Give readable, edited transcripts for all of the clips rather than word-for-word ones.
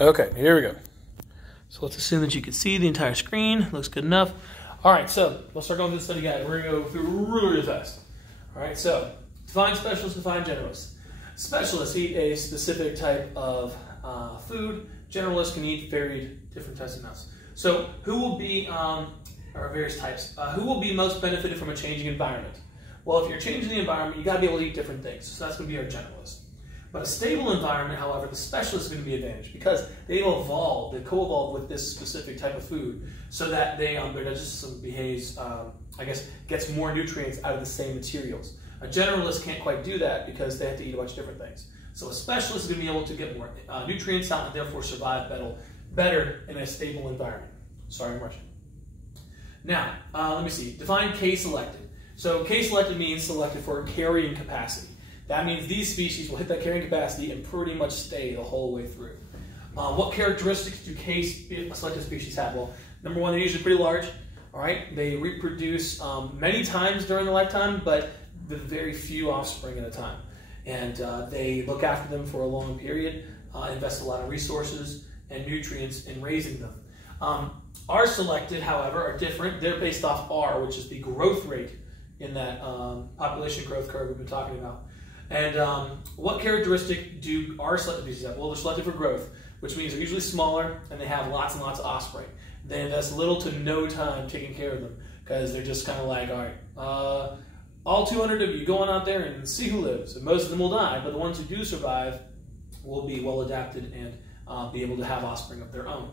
Okay, here we go. So let's assume that you can see the entire screen. Looks good enough. All right, so we'll start going through the study guide. We're going to go through really fast. All right, so define specialists, define generalists. Specialists eat a specific type of food. Generalists can eat varied different types of nuts. So who will be, or various types, who will be most benefited from a changing environment? Well, if you're changing the environment, you got to be able to eat different things. So that's going to be our generalist. But a stable environment, however, the specialist is going to be advantaged because they evolved, they co-evolved with this specific type of food so that their digestive system behaves, I guess, gets more nutrients out of the same materials. A generalist can't quite do that because they have to eat a bunch of different things. So a specialist is going to be able to get more nutrients out and therefore survive better in a stable environment. Sorry, I'm rushing. Now, let me see. Define K-selected. So K-selected means selected for carrying capacity. That means these species will hit that carrying capacity and pretty much stay the whole way through. What characteristics do K-selected species have? Well, number one, they're usually pretty large. All right, they reproduce many times during their lifetime, but with very few offspring at a time. And they look after them for a long period, invest a lot of resources and nutrients in raising them. R-selected, however, are different. They're based off R, which is the growth rate in that population growth curve we've been talking about. And what characteristic do R-selected species have? Well, they're selected for growth, which means they're usually smaller and they have lots and lots of offspring. They invest little to no time taking care of them because they're just kind of like, all right, all 200 of you go on out there and see who lives. And most of them will die, but the ones who do survive will be well adapted and be able to have offspring of their own.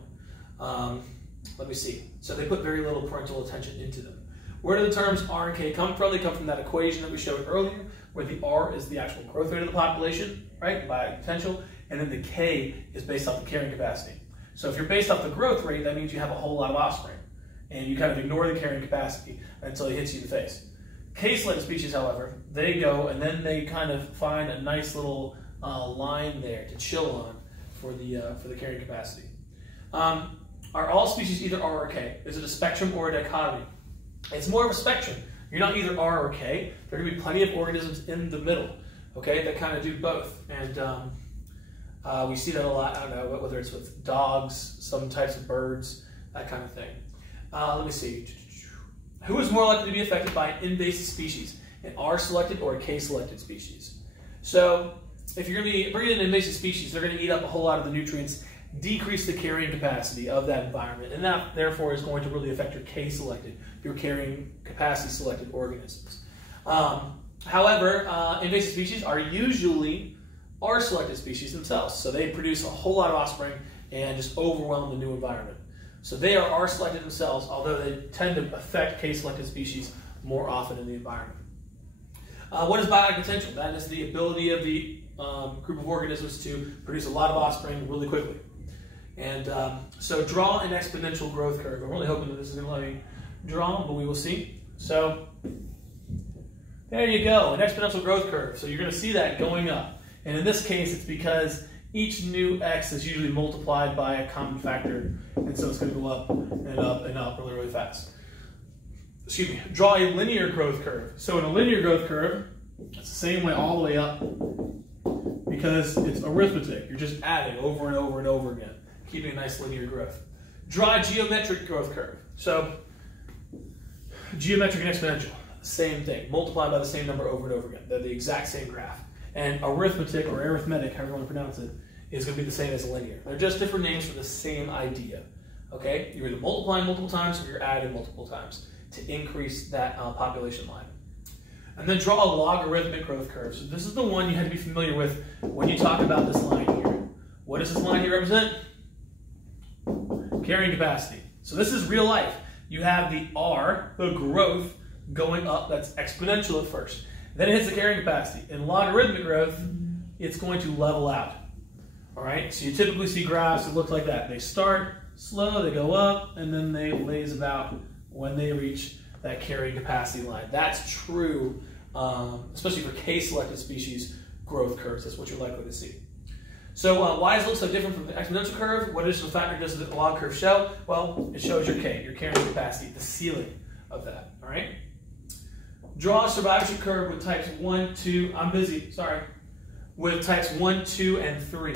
Let me see. So they put very little parental attention into them. Where do the terms R and K come from? They come from that equation that we showed earlier, where the R is the actual growth rate of the population, right, by potential, and then the K is based off the carrying capacity. So if you're based off the growth rate, that means you have a whole lot of offspring, and you kind of ignore the carrying capacity until it hits you in the face. K-selected species, however, they go and then they kind of find a nice little line there to chill on for the carrying capacity. Are all species either R or K? Is it a spectrum or a dichotomy? It's more of a spectrum. You're not either R or K. There are going to be plenty of organisms in the middle, okay, that kind of do both. And we see that a lot, I don't know, whether it's with dogs, some types of birds, that kind of thing. Let me see. Who is more likely to be affected by an invasive species, an R-selected or a K-selected species? So if you're going to be bringing in an invasive species, they're going to eat up a whole lot of the nutrients, decrease the carrying capacity of that environment, and that therefore is going to really affect your K-selected, your carrying capacity selected organisms. However, invasive species are usually R-selected species themselves, so they produce a whole lot of offspring and just overwhelm the new environment. So they are R-selected themselves, although they tend to affect K-selected species more often in the environment. What is biotic potential? That is the ability of the group of organisms to produce a lot of offspring really quickly. And so draw an exponential growth curve. I'm really hoping that this is going to let me draw, but we will see. So there you go, an exponential growth curve. So you're going to see that going up. And in this case, it's because each new x is usually multiplied by a common factor. And so it's going to go up and up and up really fast. Excuse me. Draw a linear growth curve. So in a linear growth curve, it's the same way all the way up because it's arithmetic. You're just adding over and over and over again, keeping a nice linear growth. Draw a geometric growth curve. So geometric and exponential, same thing. Multiplied by the same number over and over again. They're the exact same graph. And arithmetic or arithmetic, however you want to pronounce it, is going to be the same as linear. They're just different names for the same idea. Okay? You're either multiplying multiple times or you're adding multiple times to increase that population line. And then draw a logarithmic growth curve. So this is the one you have to be familiar with when you talk about this line here. What does this line here represent? Carrying capacity. So this is real life. You have the R, the growth, going up. That's exponential at first. Then it hits the carrying capacity. In logarithmic growth, it's going to level out. All right? So you typically see graphs that look like that. They start slow, they go up, and then they laze about when they reach that carrying capacity line. That's true, especially for K-selected species growth curves. That's what you're likely to see. So why does it look so different from the exponential curve? What additional factor does the log curve show? Well, it shows your K, your carrying capacity, the ceiling of that. All right? Draw a survivorship curve with types 1, 2, with types 1, 2, and 3.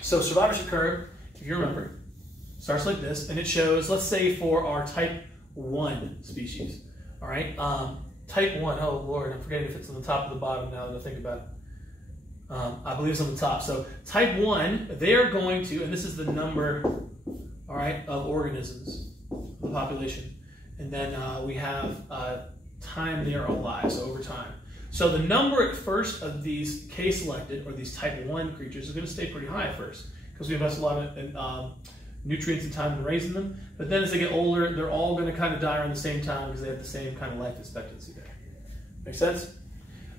So survivorship curve if you remember, starts like this, and it shows, let's say for our type 1 species, all right? Type 1, oh Lord, I'm forgetting if it's on the top or the bottom now that I think about it. I believe it's on the top. So type 1, they are going to, and this is the number, all right, of organisms, the population. And then we have time they are alive, so over time. So the number at first of these K-selected, or these type 1 creatures, is going to stay pretty high at first, because we invest a lot of nutrients and time in raising them. But then as they get older, they're all going to kind of die around the same time because they have the same kind of life expectancy there. Make sense?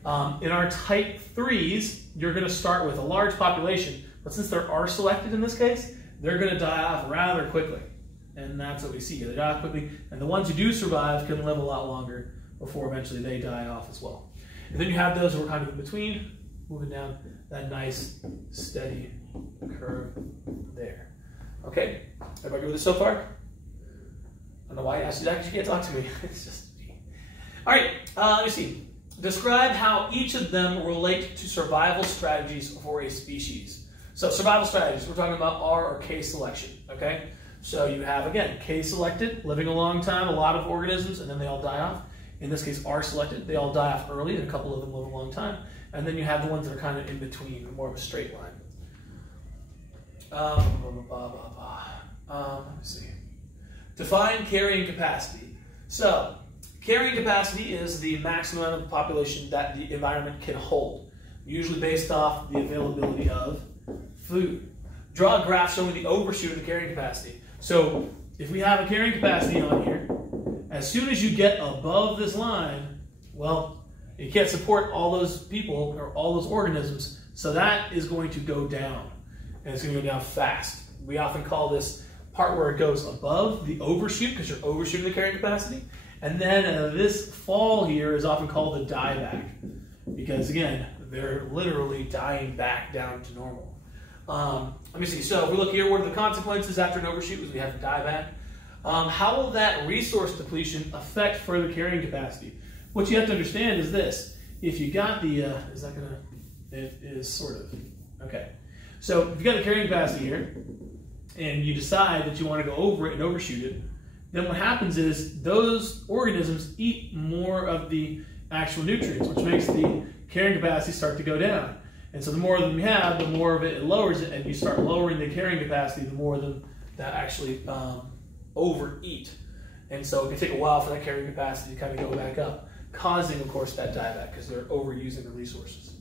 In our type 3s, you're going to start with a large population, but since there are selected in this case, they're going to die off rather quickly. And that's what we see here. They die off quickly, and the ones who do survive can live a lot longer before eventually they die off as well. And then you have those who are kind of in between, moving down that nice, steady curve there. Okay? Everybody good with this so far? I don't know why I asked you that, because you can't talk to me. It's just... All right, let me see. Describe how each of them relate to survival strategies for a species. So survival strategies, we're talking about R or K selection, okay? So you have, again, K selected, living a long time, a lot of organisms, and then they all die off. In this case, R selected, they all die off early, and a couple of them live a long time. And then you have the ones that are kind of in between, more of a straight line. Let me see. Define carrying capacity. So, carrying capacity is the maximum amount of population that the environment can hold, usually based off the availability of food. Draw a graph showing the overshoot of the carrying capacity. So, if we have a carrying capacity on here, as soon as you get above this line, well, you can't support all those people or all those organisms, so that is going to go down, and it's going to go down fast. We often call this part where it goes above the overshoot, because you're overshooting the carrying capacity, and then this fall here is often called the dieback, because again, they're literally dying back down to normal. Let me see, so if we look here, what are the consequences after an overshoot? Is we have to dieback. How will that resource depletion affect further carrying capacity? What you have to understand is this. If you got the, is that gonna, it is sort of, okay. So if you got the carrying capacity here, and you decide that you want to go over it and overshoot it, then what happens is those organisms eat more of the actual nutrients, which makes the carrying capacity start to go down. And so the more of them you have, the more of it lowers it, and you start lowering the carrying capacity, the more of them that actually overeat. And so it can take a while for that carrying capacity to kind of go back up, causing, of course, that dieback because they're overusing the resources.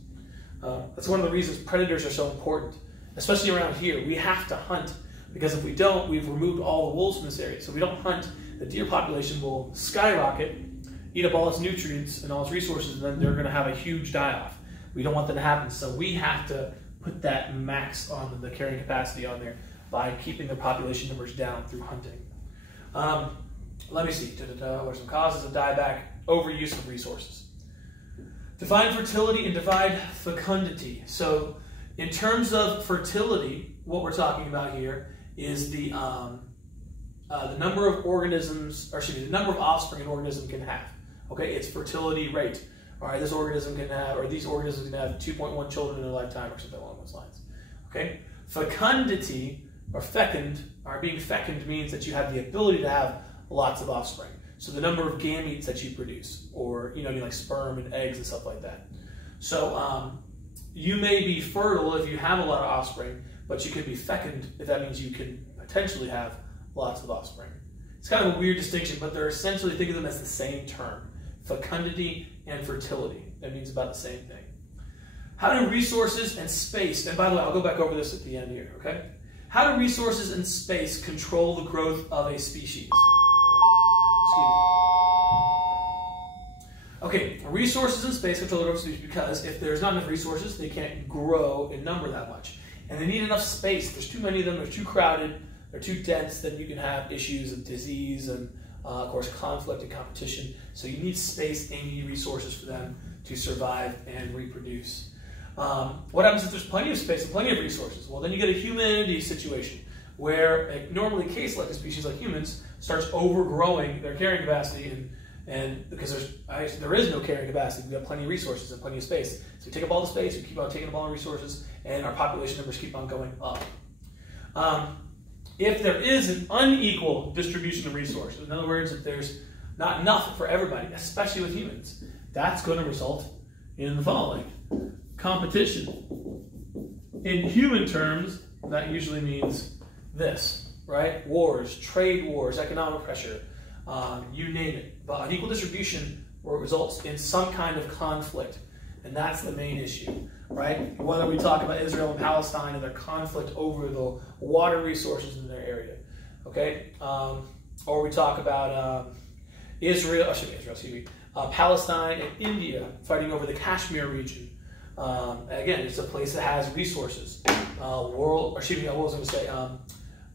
That's one of the reasons predators are so important, especially around here. We have to hunt, because if we don't, we've removed all the wolves from this area. So if we don't hunt, the deer population will skyrocket, eat up all its nutrients and all its resources, and then they're going to have a huge die-off. We don't want that to happen, so we have to put that max on the carrying capacity on there by keeping the population numbers down through hunting. Let me see. What are some causes of dieback? Overuse of resources. Define fertility and divide fecundity. So in terms of fertility, what we're talking about here is the number of organisms, or excuse me, the number of offspring an organism can have. Okay, it's fertility rate. All right, this organism can have, or these organisms can have 2.1 children in their lifetime, or something along those lines. Okay, fecundity, or fecund, or being fecund means that you have the ability to have lots of offspring. So the number of gametes that you produce, or like sperm and eggs and stuff like that. So you may be fertile if you have a lot of offspring, but you can be fecund if that means you can potentially have lots of offspring. It's kind of a weird distinction, but they're essentially, think of them as the same term. Fecundity and fertility. That means about the same thing. How do resources and space, and by the way, I'll go back over this at the end here, okay? How do resources and space control the growth of a species? Excuse me. Okay, resources and space control the growth of a species because if there's not enough resources, they can't grow in number that much. And they need enough space. If there's too many of them, they're too crowded, they're too dense, then you can have issues of disease and, of course, conflict and competition. So you need space and you need resources for them to survive and reproduce. What happens if there's plenty of space and plenty of resources? Well, then you get a humanity situation where a normally case-selected species like humans starts overgrowing their carrying capacity, and because there is no carrying capacity, we've got plenty of resources and plenty of space. So we take up all the space, we keep on taking up all the resources, and our population numbers keep on going up. If there is an unequal distribution of resources, in other words, if there's not enough for everybody, especially with humans, that's going to result in the following. Competition. In human terms, that usually means this, right? Wars, trade wars, economic pressure, you name it. But unequal distribution results in some kind of conflict, and that's the main issue, right? Whether we talk about Israel and Palestine and their conflict over the water resources in their area, okay? Or we talk about Palestine and India fighting over the Kashmir region. Again, it's a place that has resources.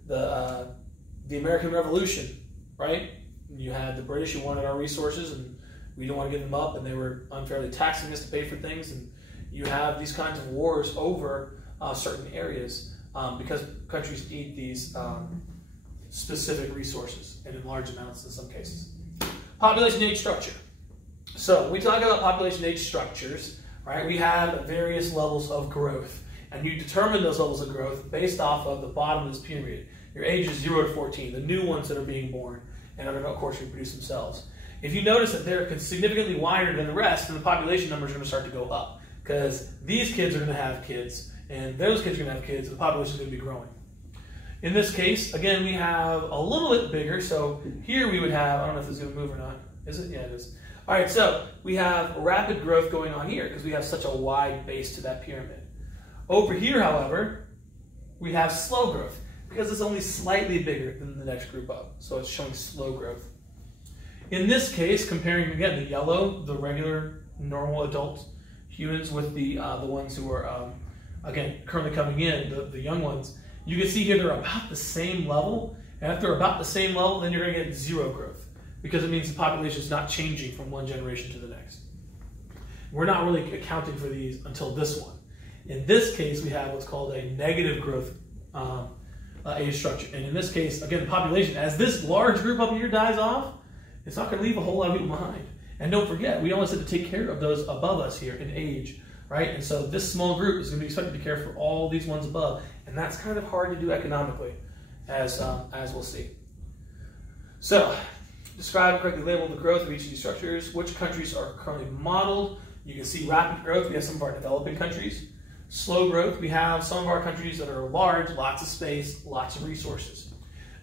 The American Revolution, right? You had the British who wanted our resources, and we didn't want to give them up, and they were unfairly taxing us to pay for things. And you have these kinds of wars over certain areas because countries need these specific resources, and in large amounts in some cases. Population age structure. So when we talk about population age structures, right, we have various levels of growth, and you determine those levels of growth based off of the bottom of this pyramid. Your ages 0 to 14, the new ones that are being born and are going to, of course, reproduce themselves. If you notice that they're significantly wider than the rest, then the population numbers are going to start to go up, because these kids are going to have kids, and those kids are going to have kids, and the population is going to be growing. In this case, again, we have a little bit bigger. So here we would have, I don't know if this is going to move or not. Is it? Yeah, it is. All right, so we have rapid growth going on here because we have such a wide base to that pyramid. Over here, however, we have slow growth because it's only slightly bigger than the next group up. So it's showing slow growth. In this case, comparing, again, the yellow, the regular, normal adult humans with the ones who are, again, currently coming in, the young ones, you can see here they're about the same level. And if they're about the same level, then you're going to get zero growth, because it means the population is not changing from one generation to the next. We're not really accounting for these until this one. In this case, we have what's called a negative growth age structure. And in this case, again, the population, as this large group up here dies off, it's not going to leave a whole lot of people behind. And don't forget, we always have to take care of those above us here in age, right? And so this small group is going to be expected to care for all these ones above. And that's kind of hard to do economically, as we'll see. So, describe and correctly label the growth of each of these structures. Which countries are currently modeled? You can see rapid growth. We have some of our developing countries. Slow growth. We have some of our countries that are large, lots of space, lots of resources.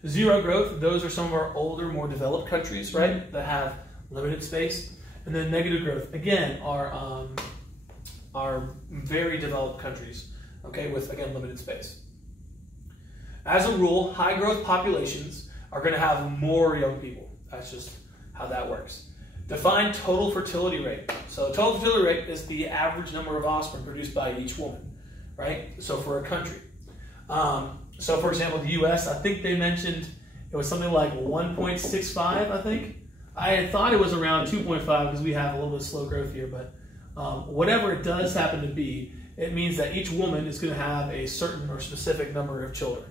Zero growth. Those are some of our older, more developed countries, right, that have limited space. And then negative growth. Again, our very developed countries, okay, with, again, limited space. As a rule, high growth populations are going to have more young people. That's just how that works. Define total fertility rate. So total fertility rate is the average number of offspring produced by each woman, right? So for a country. So for example, the US, I think they mentioned it was something like 1.65, I think. I had thought it was around 2.5 because we have a little bit of slow growth here, but whatever it does happen to be, it means that each woman is going to have a certain or specific number of children.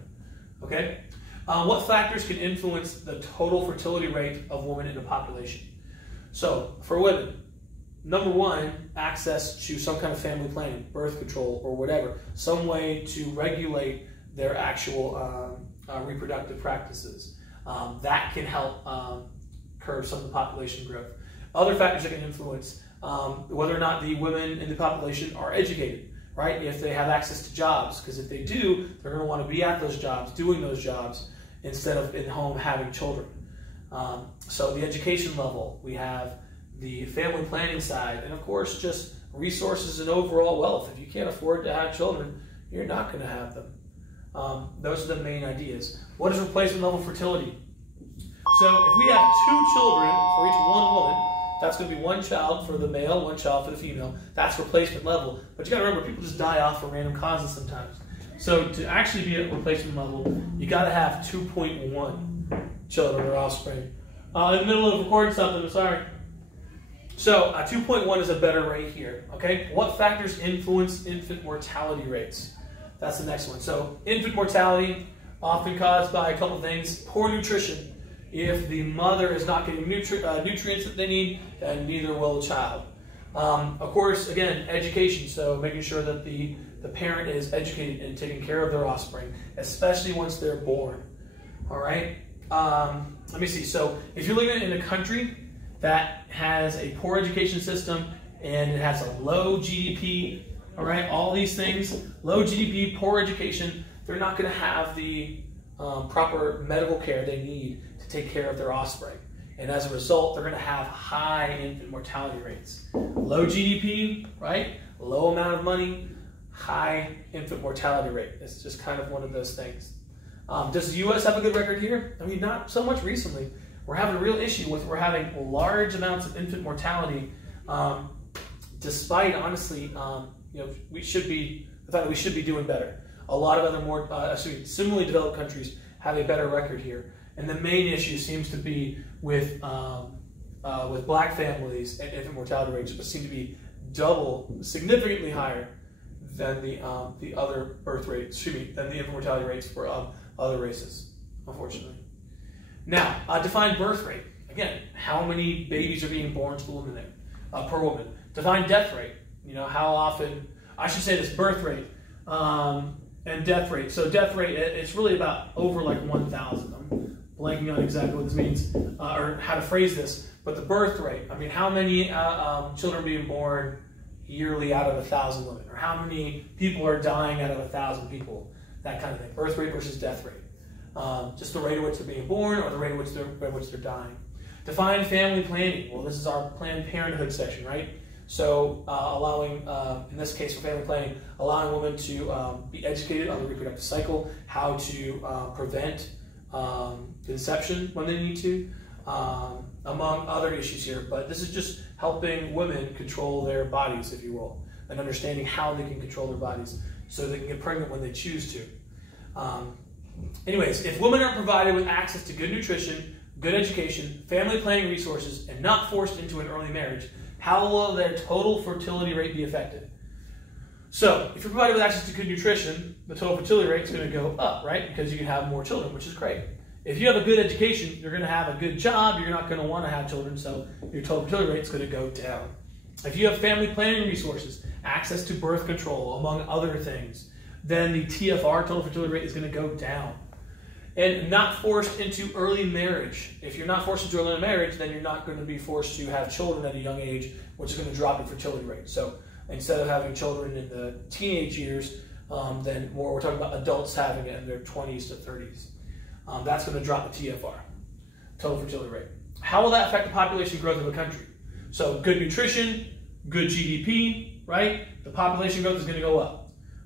Okay? What factors can influence the total fertility rate of women in a population? So, for women, number one, access to some kind of family planning, birth control, or whatever, some way to regulate their actual reproductive practices. That can help curb some of the population growth. Other factors that can influence whether or not the women in the population are educated, right? If they have access to jobs, because if they do, they're going to want to be at those jobs, doing those jobs, instead of in home having children. So the education level, we have the family planning side, and of course just resources and overall wealth. If you can't afford to have children, you're not going to have them. Those are the main ideas. What is replacement level fertility? So if we have 2 children for each one woman, that's going to be 1 child for the male, 1 child for the female. That's replacement level. But you got to remember, people just die off for random causes sometimes. So to actually be at replacement level, you got to have 2.1 children or offspring. In the middle of recording something, I'm sorry. So 2.1 is a better rate here. Okay. What factors influence infant mortality rates? That's the next one. So infant mortality often caused by a couple things. Poor nutrition. If the mother is not getting nutrients that they need, then neither will the child. Of course, again, education. So making sure that the the parent is educated and taking care of their offspring, especially once they're born. All right. Let me see. So if you're living in a country that has a poor education system and it has a low GDP, all right, all these things, low GDP, poor education, they're not going to have the proper medical care they need to take care of their offspring. And as a result, they're going to have high infant mortality rates. Low GDP, right? Low amount of money, high infant mortality rate. It's just kind of one of those things. Does the U.S. have a good record here? I mean, not so much recently. We're having a real issue with we're having large amounts of infant mortality, despite honestly, we should be the fact that we should be doing better. A lot of other similarly developed countries have a better record here, and the main issue seems to be with black families and infant mortality rates, which seem to be significantly higher than the other birth rates, than the infant mortality rates for other races, unfortunately. Now, define birth rate. Again, how many babies are being born to the woman there, per woman. Define death rate. How often, I should say this, birth rate and death rate. So death rate, it's really about over like 1,000. I'm blanking on exactly what this means, or how to phrase this, but the birth rate, I mean, how many children are being born yearly out of 1,000 women, or how many people are dying out of 1,000 people, that kind of thing. Birth rate versus death rate. Just the rate at which they're being born or the rate at which they're dying. Define family planning. Well, this is our Planned Parenthood section, right? So allowing, in this case for family planning, allowing women to be educated on the reproductive cycle, how to prevent conception when they need to, among other issues here. But this is just helping women control their bodies, if you will, and understanding how they can control their bodies so they can get pregnant when they choose to. Anyways, if women are provided with access to good nutrition, good education, family planning resources, and not forced into an early marriage, how will their total fertility rate be affected? So, if you're provided with access to good nutrition, the total fertility rate is going to go up, right? Because you can have more children, which is great. If you have a good education, you're going to have a good job, you're not going to want to have children, so your total fertility rate is going to go down. If you have family planning resources, access to birth control, among other things, then the TFR, total fertility rate, is going to go down. And not forced into early marriage. If you're not forced into early marriage, then you're not going to be forced to have children at a young age, which is going to drop your fertility rate. So instead of having children in the teenage years, then we're talking about adults having it in their 20s to 30s. That's going to drop the TFR, total fertility rate. How will that affect the population growth of a country? So good nutrition, good GDP, right? The population growth is going to go up.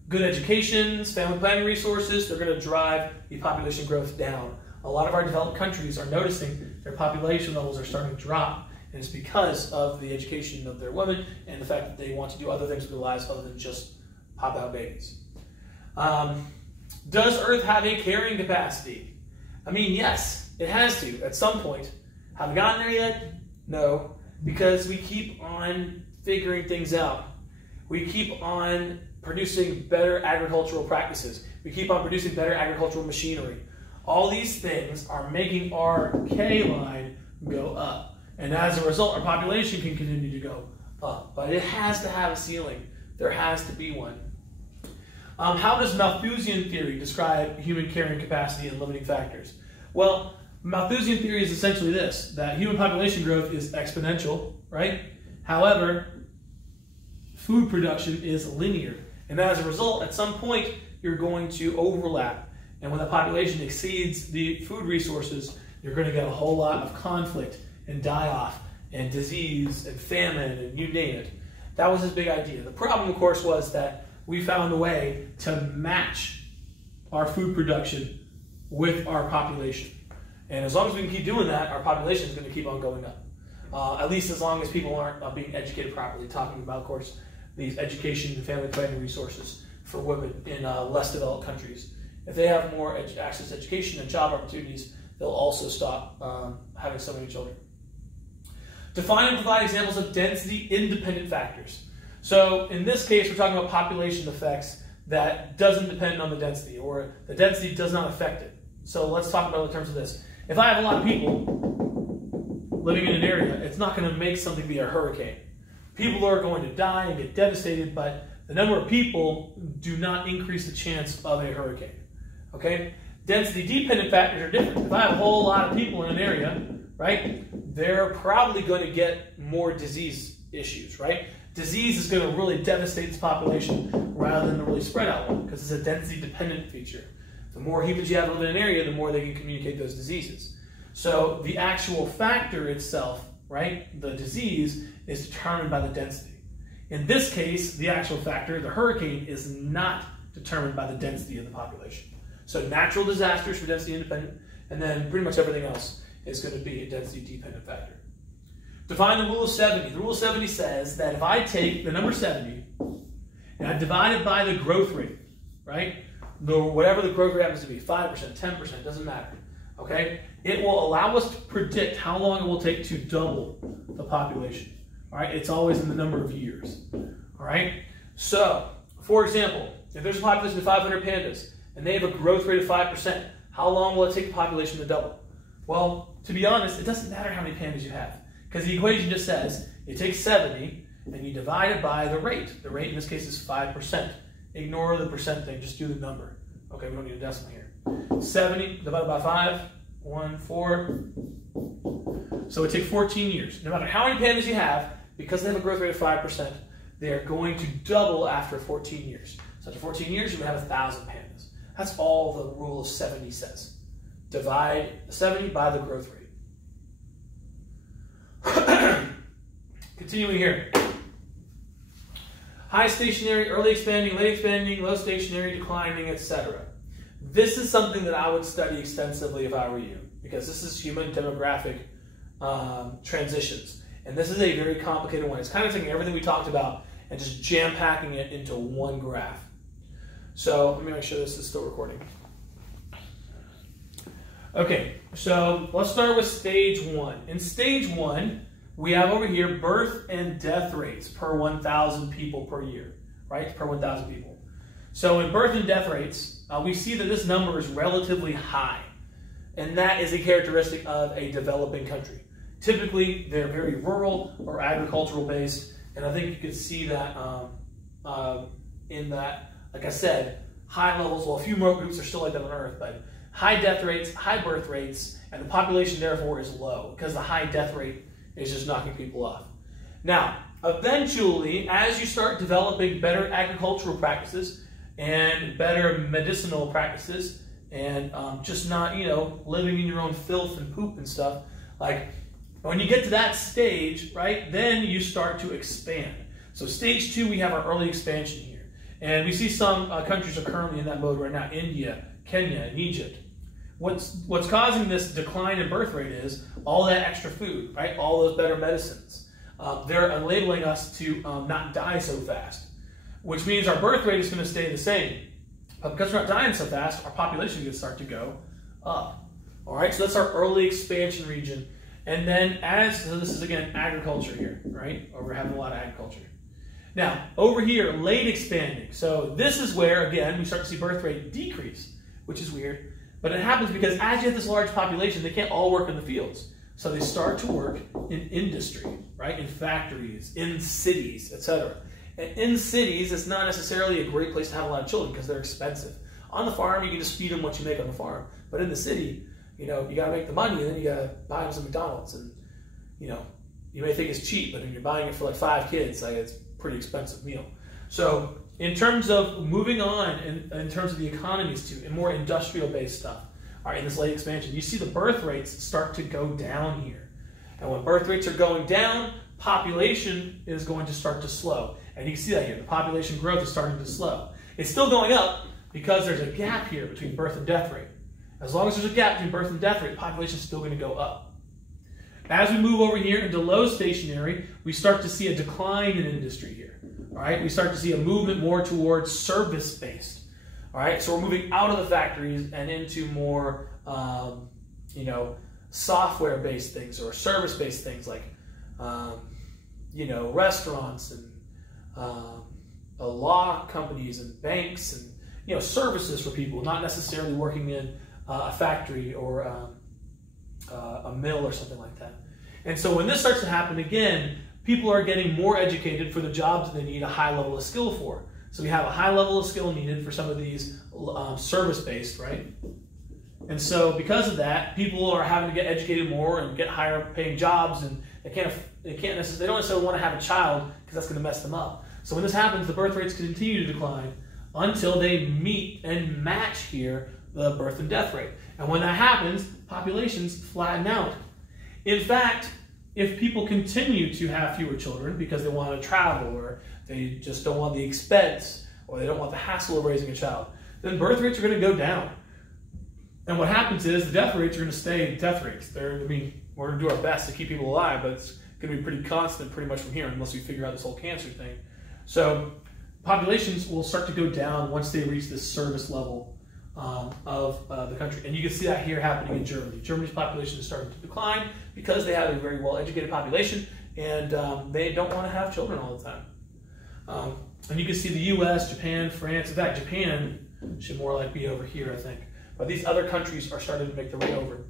Good education, family planning resources, they're going to drive the population growth down. A lot of our developed countries are noticing their population levels are starting to drop, and it's because of the education of their women and the fact that they want to do other things with their lives other than just pop out babies. Does Earth have a carrying capacity? I mean, yes, it has to at some point. Have we gotten there yet? No, because we keep on figuring things out. We keep on producing better agricultural practices. We keep on producing better agricultural machinery. All these things are making our K line go up. And as a result, our population can continue to go up. But it has to have a ceiling. There has to be one. How does Malthusian theory describe human carrying capacity and limiting factors? Well, Malthusian theory is essentially this, that human population growth is exponential, right? However, food production is linear. And as a result, at some point, you're going to overlap. And when the population exceeds the food resources, you're going to get a whole lot of conflict and die-off and disease and famine and you name it. That was his big idea. The problem, of course, was that we found a way to match our food production with our population. And as long as we can keep doing that, our population is going to keep on going up. At least as long as people aren't being educated properly, talking about, of course, these education and family planning resources for women in less developed countries. If they have more access to education and job opportunities, they'll also stop having so many children. Define and provide examples of density-independent factors. So in this case, we're talking about population effects that doesn't depend on the density, or the density does not affect it. So let's talk about it in terms of this. If I have a lot of people living in an area, it's not going to make something be a hurricane. People are going to die and get devastated, but The number of people do not increase the chance of a hurricane. Okay? Density-dependent factors are different. If I have a whole lot of people in an area, right, they're probably going to get more disease issues, right? Disease is going to really devastate this population rather than the really spread out one, because it's a density-dependent feature. The more humans you have living in an area, the more they can communicate those diseases. So the actual factor itself, right, the disease, is determined by the density. In this case, the actual factor, the hurricane, is not determined by the density of the population. So natural disasters for density independent, and then pretty much everything else is going to be a density dependent factor. Define the rule of 70. The rule of 70 says that if I take the number 70 and I divide it by the growth rate, right? Whatever the growth rate happens to be, 5%, 10%, doesn't matter. Okay? It will allow us to predict how long it will take to double the population. All right? It's always in the number of years. All right? So, for example, if there's a population of 500 pandas and they have a growth rate of 5%, how long will it take the population to double? Well, to be honest, it doesn't matter how many pandas you have, because the equation just says you take 70 and you divide it by the rate. The rate in this case is 5%. Ignore the percent thing, just do the number. Okay, we don't need a decimal here. 70 divided by 5, 1, 4. So it takes 14 years. No matter how many pandas you have, because they have a growth rate of 5%, they are going to double after 14 years. So after 14 years, you would have 1,000 pandas. That's all the rule of 70 says. Divide 70 by the growth rate. Continuing here. High stationary, early expanding, late expanding, low stationary, declining, etc. This is something that I would study extensively if I were you, because this is human demographic transitions. And this is a very complicated one. It's kind of taking everything we talked about and just jam-packing it into one graph. So let me make sure this is still recording. Okay, so let's start with stage 1. In stage 1, we have over here birth and death rates per 1,000 people per year, right? Per 1,000 people. So in birth and death rates, we see that this number is relatively high. And that is a characteristic of a developing country. Typically, they're very rural or agricultural based. And I think you can see that in that, like I said, high levels, well, a few more groups are still like that on Earth, but high death rates, high birth rates, and the population therefore is low because the high death rate is just knocking people off. Now, eventually, as you start developing better agricultural practices and better medicinal practices and just not, living in your own filth and poop and stuff, like when you get to that stage, right, then you start to expand. So stage 2, we have our early expansion here. And we see some countries are currently in that mode right now, India, Kenya, and Egypt. What's causing this decline in birth rate is all that extra food, right? All those better medicines. They're enabling us to not die so fast, which means our birth rate is going to stay the same. But because we're not dying so fast, our population can start to go up. All right, so that's our early expansion region. And then so this is again agriculture here, right? Or we're having a lot of agriculture. Now, over here, late expanding. So this is where, again, we start to see birth rate decrease, which is weird. But it happens because as you have this large population, they can't all work in the fields. So they start to work in industry, right? In factories, in cities, etc. And in cities, it's not necessarily a great place to have a lot of children because they're expensive. On the farm, you can just feed them what you make on the farm. But in the city, you got to make the money, and then you got to buy them some McDonald's. And, you may think it's cheap, but when you're buying it for like 5 kids, it's a pretty expensive meal. So in terms of moving on, in terms of the economies too, and more industrial-based stuff, all right, in this late expansion, you see the birth rates start to go down here. And when birth rates are going down, population is going to start to slow. And you can see that here. The population growth is starting to slow. It's still going up because there's a gap here between birth and death rate. As long as there's a gap between birth and death rate, population is still going to go up. As we move over here into low stationary, we start to see a decline in industry here. All right, we start to see a movement more towards service-based. All right, so we're moving out of the factories and into more, software-based things or service-based things like, restaurants and law companies and banks and services for people, not necessarily working in a factory or a mill or something like that. And so when this starts to happen again, people are getting more educated for the jobs that they need a high level of skill for. So we have a high level of skill needed for some of these service-based, right? And so because of that, people are having to get educated more and get higher paying jobs, and they don't necessarily want to have a child because that's going to mess them up. So when this happens, the birth rates continue to decline until they meet and match here the birth and death rate. And when that happens, populations flatten out. In fact, if people continue to have fewer children because they want to travel, or they just don't want the expense, or they don't want the hassle of raising a child, then birth rates are going to go down. And what happens is the death rates are going to stay death rates. We're going to do our best to keep people alive, but it's going to be pretty constant pretty much from here unless we figure out this whole cancer thing. So populations will start to go down once they reach this service level of the country. And you can see that here happening in Germany. Germany's population is starting to decline because they have a very well-educated population, and they don't want to have children all the time. And you can see the US, Japan, France. In fact, Japan should more like be over here, I think. But these other countries are starting to make their way over.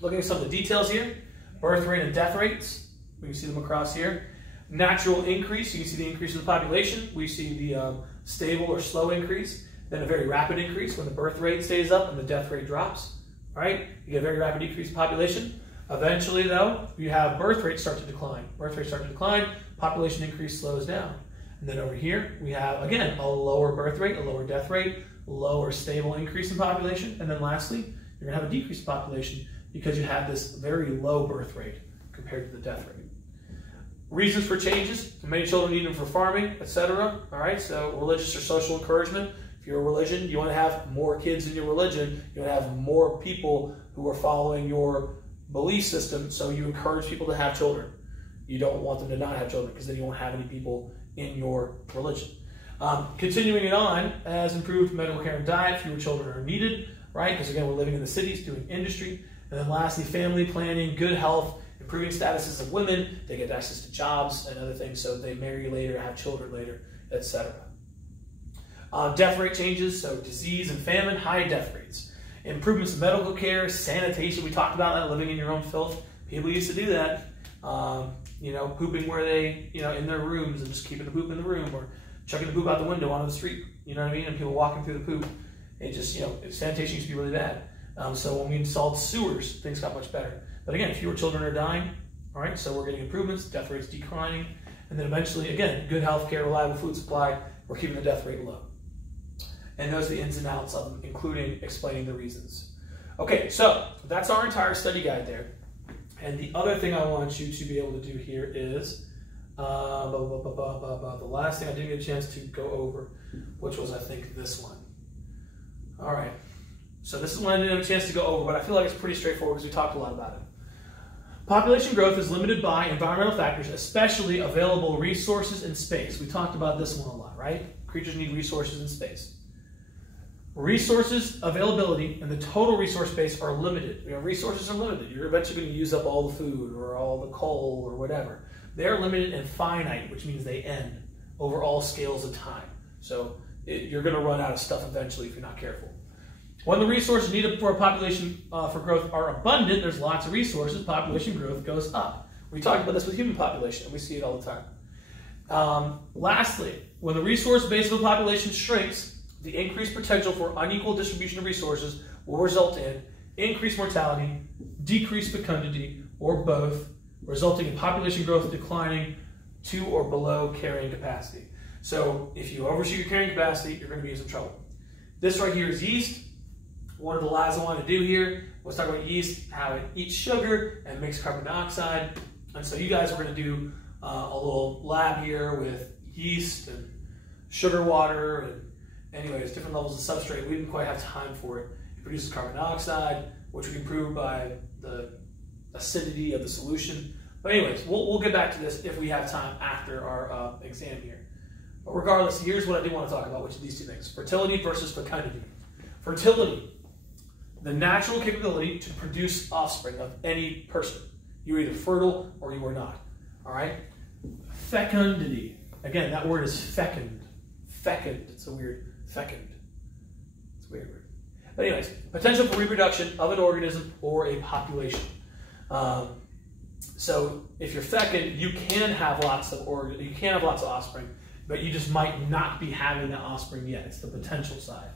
Looking at some of the details here, birth rate and death rates. We can see them across here. Natural increase, you can see the increase in the population. We see the stable or slow increase. Then a very rapid increase when the birth rate stays up and the death rate drops. All right, you get a very rapid decrease in population. Eventually, though, you have birth rates start to decline. Birth rates start to decline, population increase slows down. And then over here, we have, again, a lower birth rate, a lower death rate, lower stable increase in population. And then lastly, you're going to have a decrease in population because you have this very low birth rate compared to the death rate. Reasons for changes: many children need them for farming, etc. All right, so religious or social encouragement. If you're a religion, you want to have more kids in your religion. You want to have more people who are following your belief system, so you encourage people to have children. You don't want them to not have children because then you won't have any people in your religion. Continuing it on, as improved medical care and diet, fewer children are needed, right? Because again, we're living in the cities, doing industry. And then lastly, family planning, good health, improving statuses of women. They get access to jobs and other things, so they marry later, have children later, etc. Death rate changes, so disease and famine, high death rates. Improvements in medical care, sanitation, we talked about that, living in your own filth. People used to do that. You know, pooping where they, you know, in their rooms and just keeping the poop in the room, or chucking the poop out the window onto the street, you know what I mean? And people walking through the poop. It just, you know, sanitation used to be really bad. So when we installed sewers, things got much better. But again, fewer children are dying, all right? So we're getting improvements, death rates declining, and then eventually, again, good health care, reliable food supply, we're keeping the death rate low. And those are the ins and outs of them, including explaining the reasons. Okay, so that's our entire study guide there. And the other thing I want you to be able to do here is, the last thing I didn't get a chance to go over, which was, I think, this one. All right, so this is one I didn't have a chance to go over, but I feel like it's pretty straightforward because we talked a lot about it. Population growth is limited by environmental factors, especially available resources and space. We talked about this one a lot, right? Creatures need resources and space. Resources availability and the total resource base are limited. You know, resources are limited. You're eventually going to use up all the food or all the coal or whatever. They're limited and finite, which means they end over all scales of time. So you're going to run out of stuff eventually if you're not careful. When the resources needed for a population for growth are abundant, there's lots of resources, population growth goes up. We talked about this with human population, and we see it all the time. Lastly, when the resource base of a population shrinks, the increased potential for unequal distribution of resources will result in increased mortality, decreased fecundity, or both, resulting in population growth declining to or below carrying capacity. So if you overshoot your carrying capacity, you're going to be in some trouble. This right here is yeast. One of the labs I want to do here was talk about yeast, how it eats sugar and makes carbon dioxide. And so you guys are going to do a little lab here with yeast and sugar water and anyways, different levels of substrate. We didn't quite have time for it. It produces carbon dioxide, which we can prove by the acidity of the solution. But anyways, we'll get back to this if we have time after our exam here. But regardless, here's what I do want to talk about, which are these two things: fertility versus fecundity. Fertility, the natural capability to produce offspring of any person. You're either fertile or you are not. All right? Fecundity. Again, that word is fecund. Fecund. It's a weird fecund. It's a weird word. But anyways, potential for reproduction of an organism or a population. So if you're fecund, you can have lots of offspring. but you just might not be having that offspring yet. It's the potential side.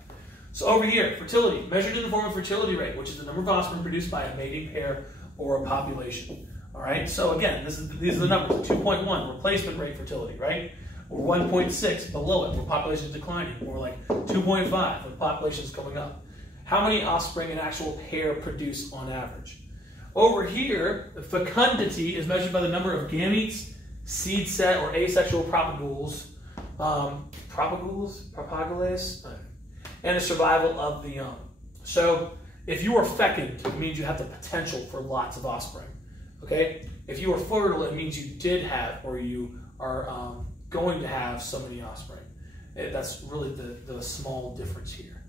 So over here, fertility, measured in the form of fertility rate, which is the number of offspring produced by a mating pair or a population. All right, so again, these are the numbers. 2.1, replacement rate fertility, right? Or 1.6 below it, where population is declining. Or like 2.5, where the population is going up. How many offspring an actual pair produce on average? Over here, the fecundity is measured by the number of gametes, seed set, or asexual propagules, and the survival of the young. So if you are fecund, it means you have the potential for lots of offspring. Okay? If you are fertile, it means you did have, or you are going to have so many offspring. That's really the small difference here.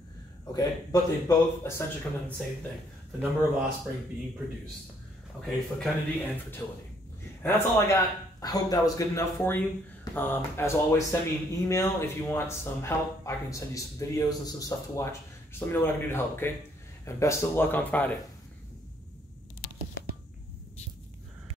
Okay? But they both essentially come in the same thing. The number of offspring being produced. Okay? Fecundity and fertility. And that's all I got. I hope that was good enough for you. As always, send me an email if you want some help. I can send you some videos and some stuff to watch. Just let me know what I can do to help, okay? And best of luck on Friday.